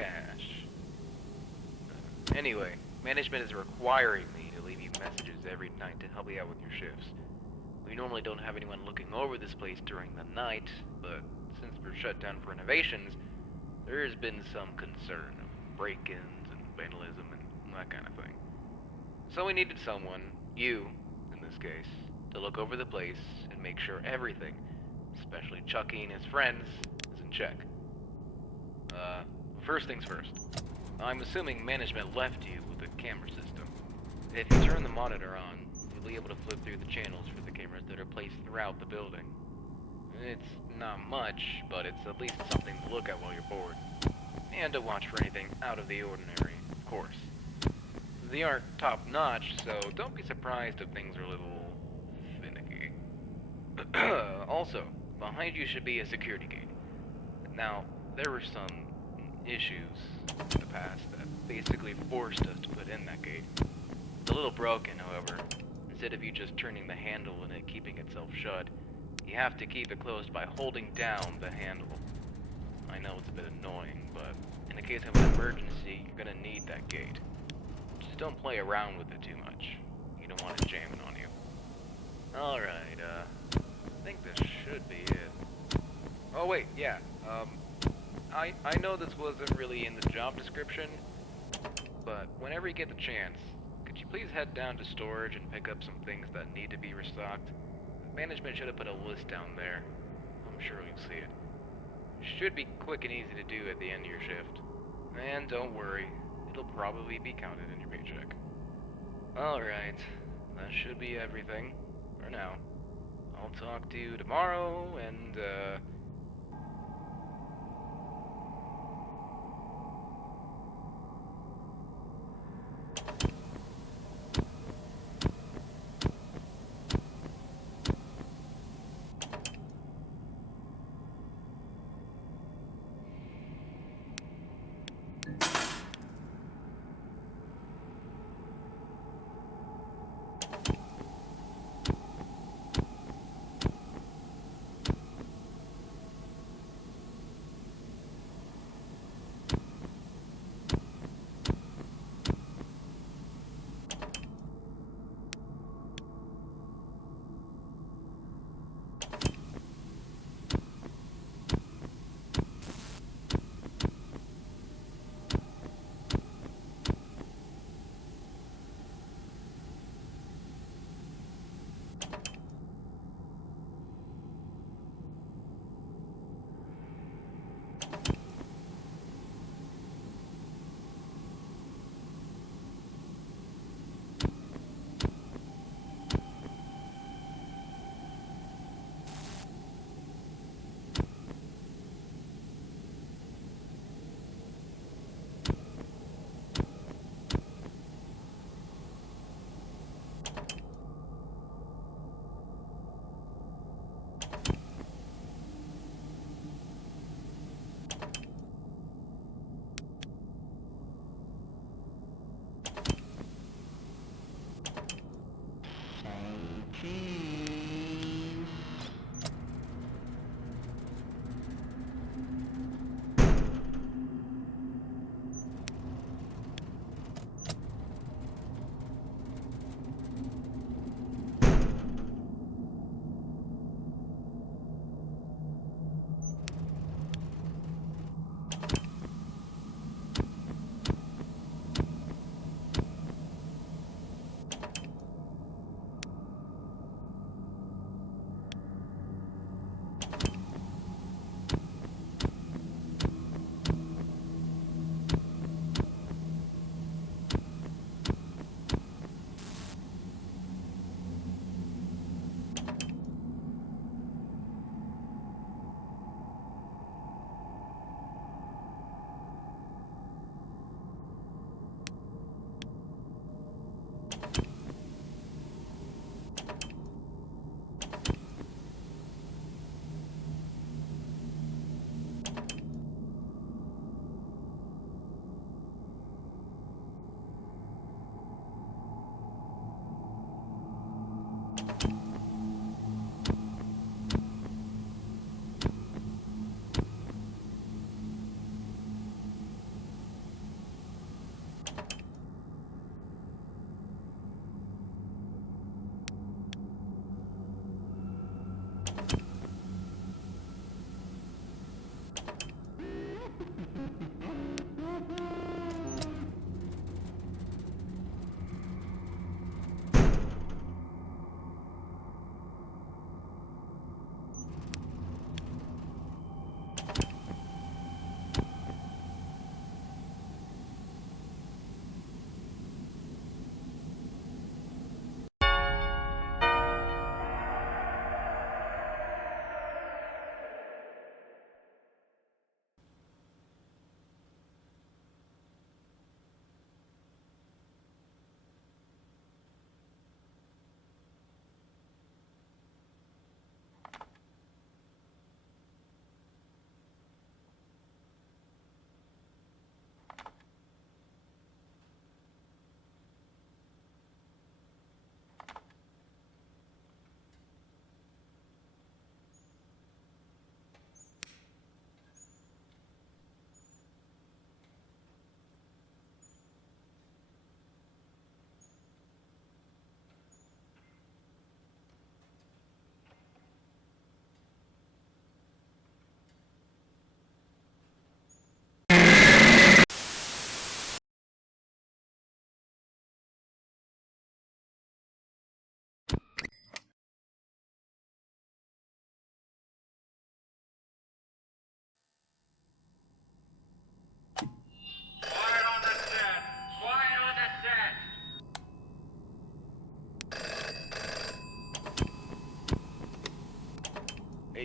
cash. Anyway, management is requiring me to leave you messages every night to help you out with your shifts. We normally don't have anyone looking over this place during the night, but since we're shut down for renovations, there has been some concern of break-ins and vandalism and that kind of thing. So we needed someone, you in this case, to look over the place and make sure everything, especially Chucky and his friends, is in check. First things first. I'm assuming management left you with a camera system. If you turn the monitor on, you'll be able to flip through the channels for the cameras that are placed throughout the building. It's not much, but it's at least something to look at while you're bored. And to watch for anything out of the ordinary, of course. They aren't top-notch, so don't be surprised if things are a little finicky. Also, behind you should be a security gate. Now, there were some issues in the past that basically forced us to put in that gate. It's a little broken, however. Instead of you just turning the handle and it keeping itself shut, you have to keep it closed by holding down the handle. I know it's a bit annoying, but in the case of an emergency, you're gonna need that gate. Just don't play around with it too much. You don't want it jamming on you. Alright, I think this should be it. Oh wait, yeah, I know this wasn't really in the job description, but whenever you get the chance, could you please head down to storage and pick up some things that need to be restocked? Management should have put a list down there. I'm sure you'll see it. Should be quick and easy to do at the end of your shift. And don't worry, it'll probably be counted in your paycheck. Alright, that should be everything, for now. I'll talk to you tomorrow, and,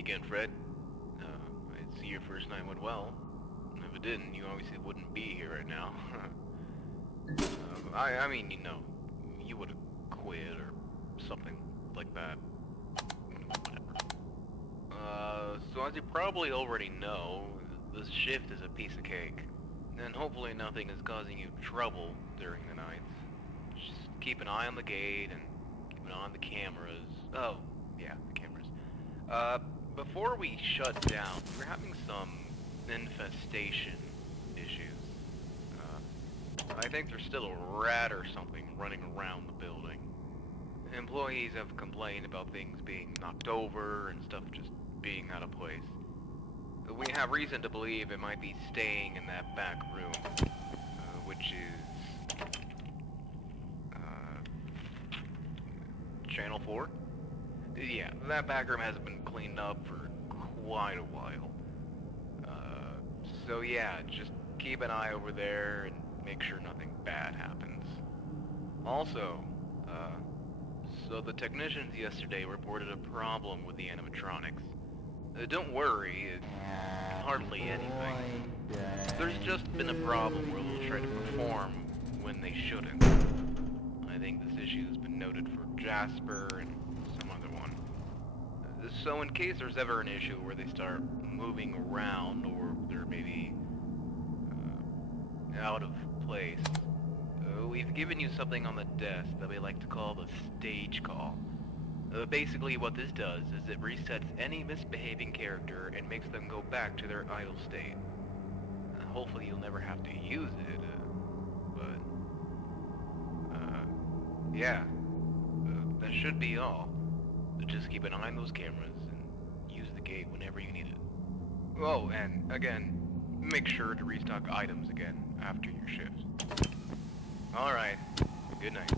again, Fred. I see your first night went well. If it didn't, you obviously wouldn't be here right now. I mean, you know, you would have quit or something like that. Whatever. So as you probably already know, this shift is a piece of cake. And hopefully nothing is causing you trouble during the nights. Just keep an eye on the gate and keep an eye on the cameras. Oh, yeah, the cameras. Before we shut down, we're having some infestation issues. I think there's still a rat or something running around the building. Employees have complained about things being knocked over and stuff just being out of place. We have reason to believe it might be staying in that back room, which is... Channel 4? Yeah, that back room hasn't been cleaned up for quite a while. So yeah, just keep an eye over there and make sure nothing bad happens. Also, so the technicians yesterday reported a problem with the animatronics. Don't worry, it's hardly anything. There's just been a problem where they'll try to perform when they shouldn't. I think this issue has been noted for Jasper and some other one. So in case there's ever an issue where they start moving around or they're maybe out of place, we've given you something on the desk that we like to call the stage call. Basically what this does is it resets any misbehaving character and makes them go back to their idle state. Hopefully you'll never have to use it, yeah. That should be all. Just keep an eye on those cameras and use the gate whenever you need it. Oh, and again, make sure to restock items again after your shift. Alright, good night.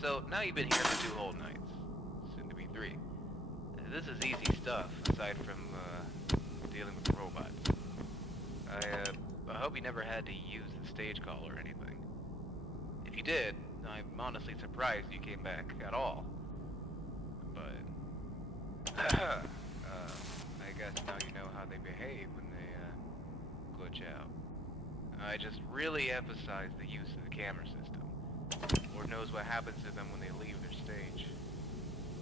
So now you've been here for 2 whole nights. Soon to be 3. This is easy stuff, aside from, dealing with robots. I hope you never had to use the stage call or anything. If you did, I'm honestly surprised you came back at all. But, I guess now you know how they behave when they, glitch out. I just really emphasize the use of the camera system. Lord knows what happens to them when they leave their stage.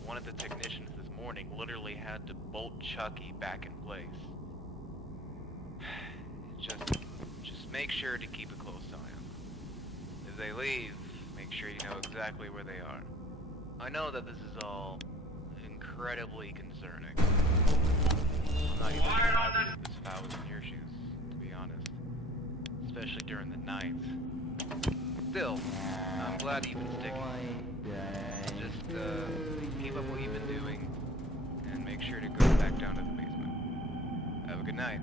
One of the technicians this morning literally had to bolt Chucky back in place. Just make sure to keep a close eye on them. If they leave, make sure you know exactly where they are. I know that this is all incredibly concerning. I'm not even sure if I was in your shoes, to be honest. Especially during the night. Still, I'm glad you've been sticking. Just, keep up what you've been doing, and make sure to go back down to the basement. Have a good night.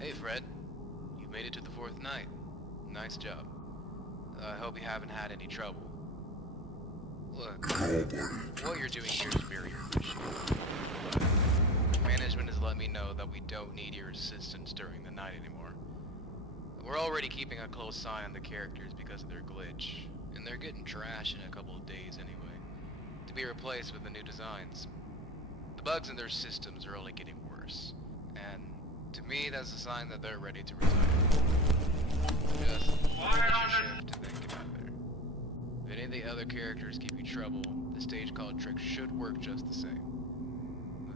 Hey Fred, you made it to the fourth night. Nice job. I hope you haven't had any trouble. Look, what you're doing here is very appreciated. But management has let me know that we don't need your assistance during the night anymore. We're already keeping a close eye on the characters because of their glitch, and they're getting trash in a couple of days anyway, to be replaced with the new designs. The bugs in their systems are only getting worse, and to me that's a sign that they're ready to retire. Just finish your shift and then get out of there. If any of the other characters give you trouble, the stage called trick should work just the same.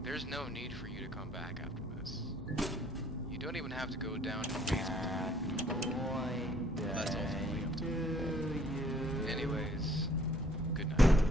There's no need for you to come back after this. You don't even have to go down to the basement. That's ultimately up to you. Anyways, good night.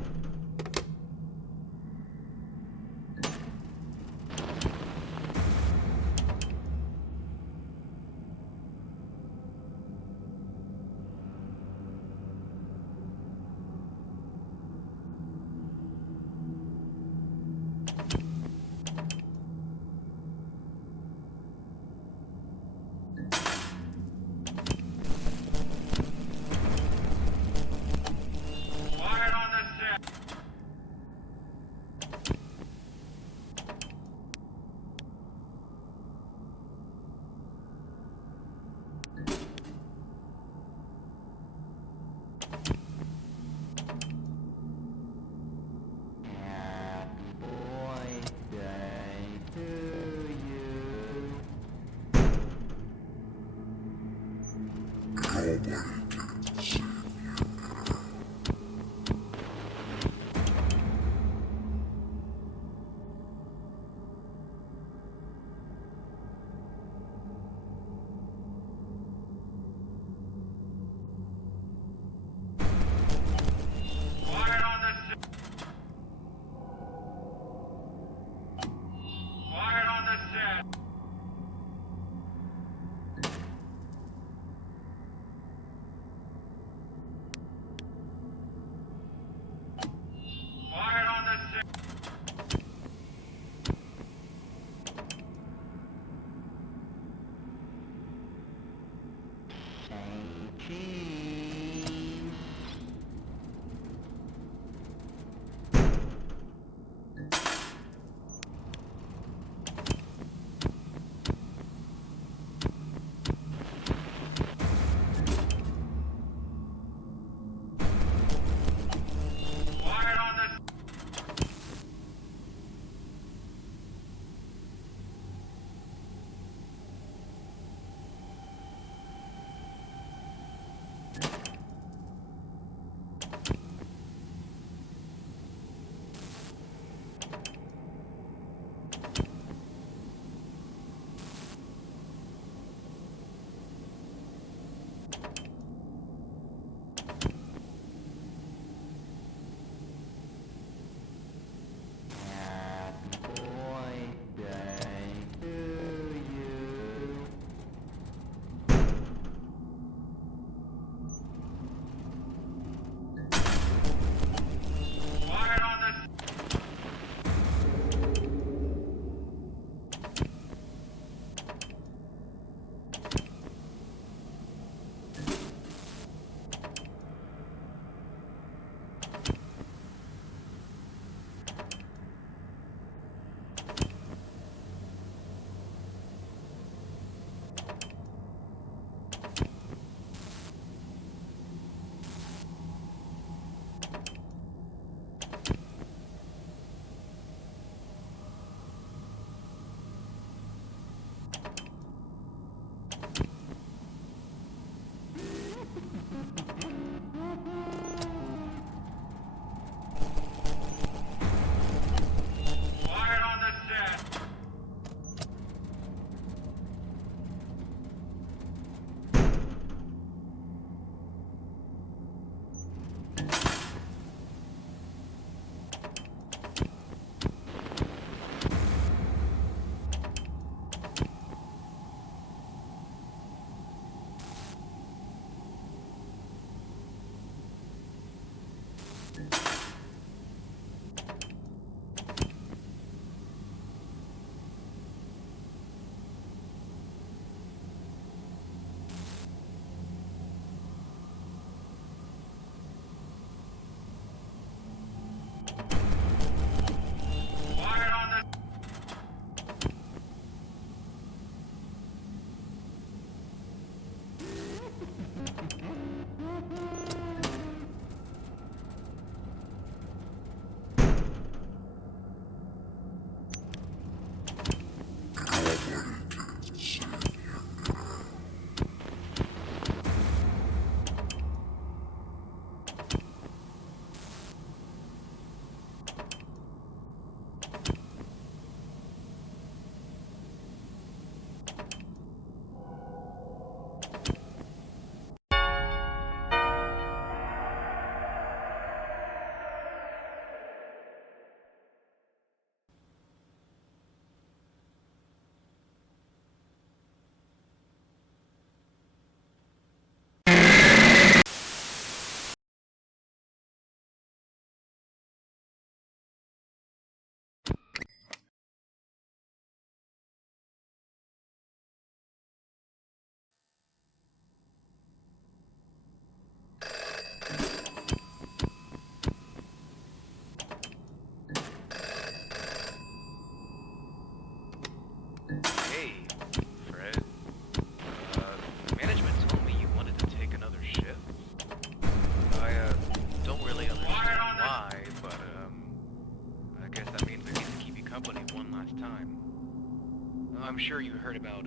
I'm sure you heard about,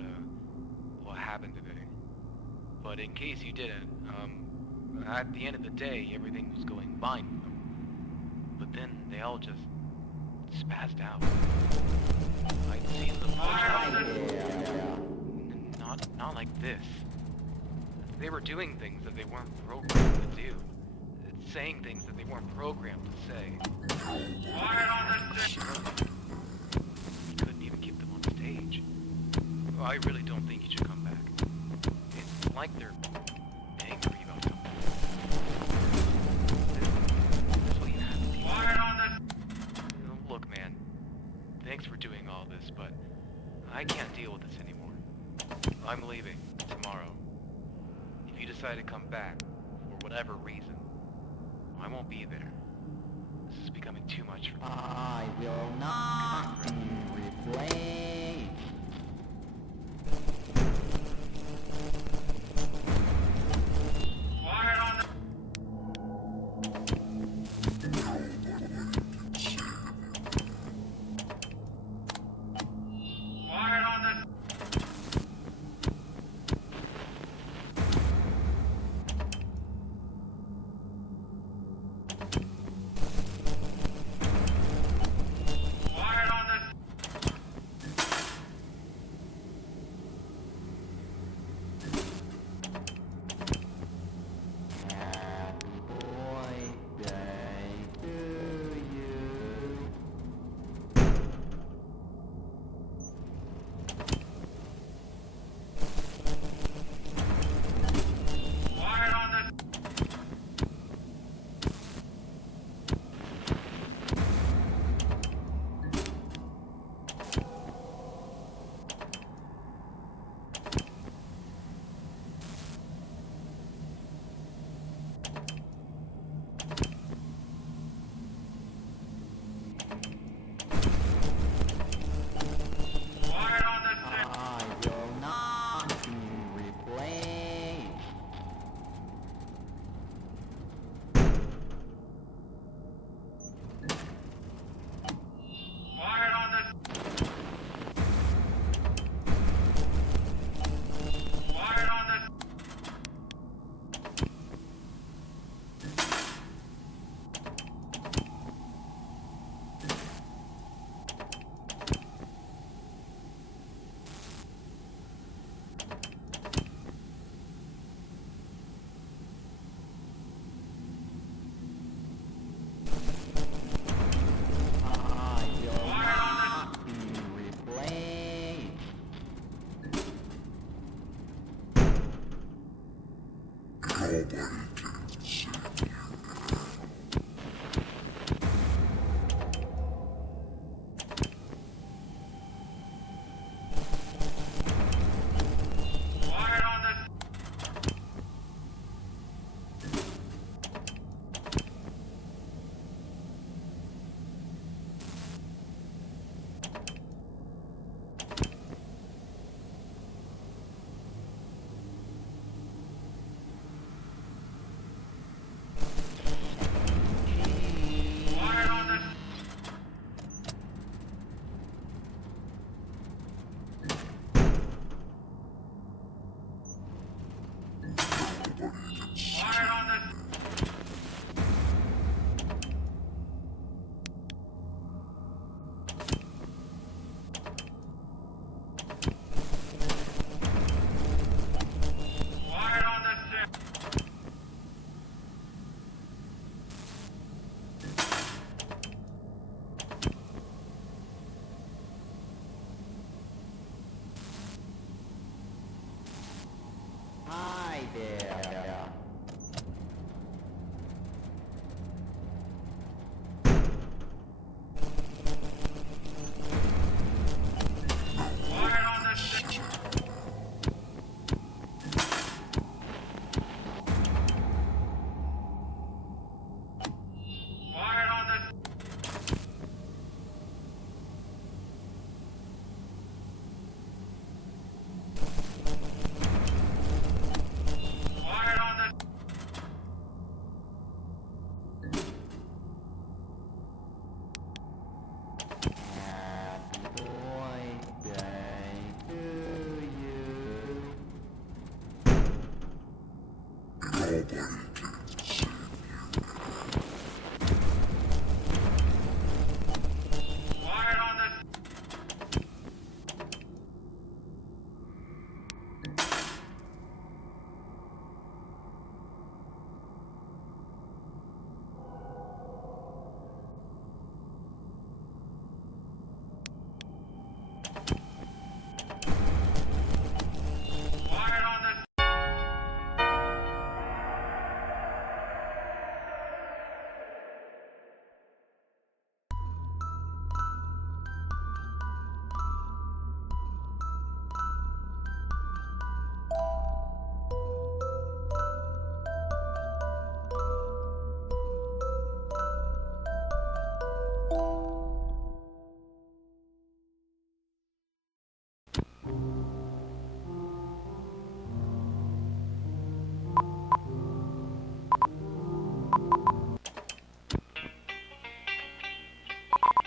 what happened today. But in case you didn't, at the end of the day, everything was going fine with them. But then they all just spazzed out. I'd seen them not like this. They were doing things that they weren't programmed to do. Saying things that they weren't programmed to say. Couldn't even keep them on stage. I really don't think you should come back. It's like they're angry about something. This is what you have to do. Look, man. Thanks for doing all this, but I can't deal with this anymore. I'm leaving tomorrow. If you decide to come back, for whatever reason, I won't be there. This is becoming too much for me. I will not be replaced.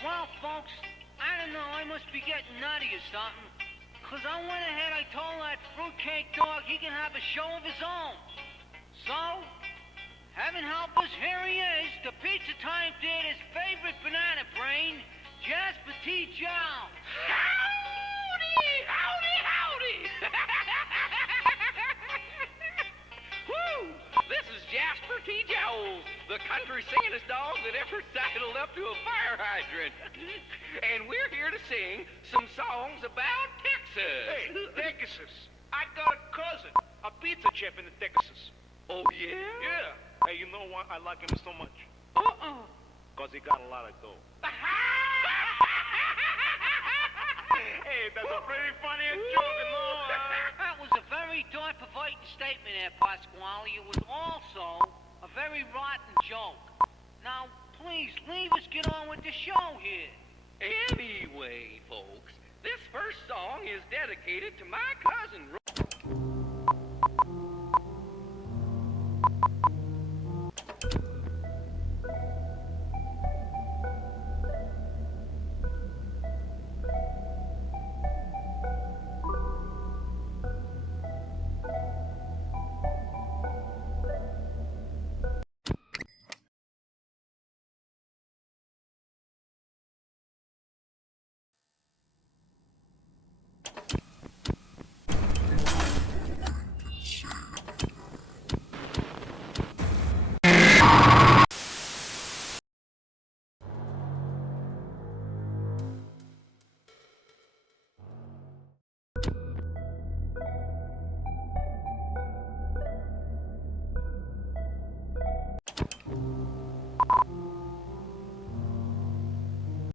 Well, folks, I don't know, I must be getting nutty or something. 'Cause I went ahead, I told that fruitcake dog he can have a show of his own. So, heaven help us, here he is, the Pizza Time Theater's favorite banana brain, Jasper T. Jones. Howdy, howdy, howdy! Woo! This is Jasper T. Jones, the country singingest dog that ever sidled up to a fire hydrant. And we're here to sing some songs about Texas. Hey, Texas. I got a cousin, a pizza chef in the Texas. Oh, yeah? Yeah. Hey, you know why I like him so much? Uh-uh. 'Cause he got a lot of dough. Hey, that's a pretty funny joke, no? That was a very thought-provoking statement there, Pasquale. It was also a very rotten joke. Now, please, leave us get on with the show here. Anyway, folks, this first song is dedicated to my cousin,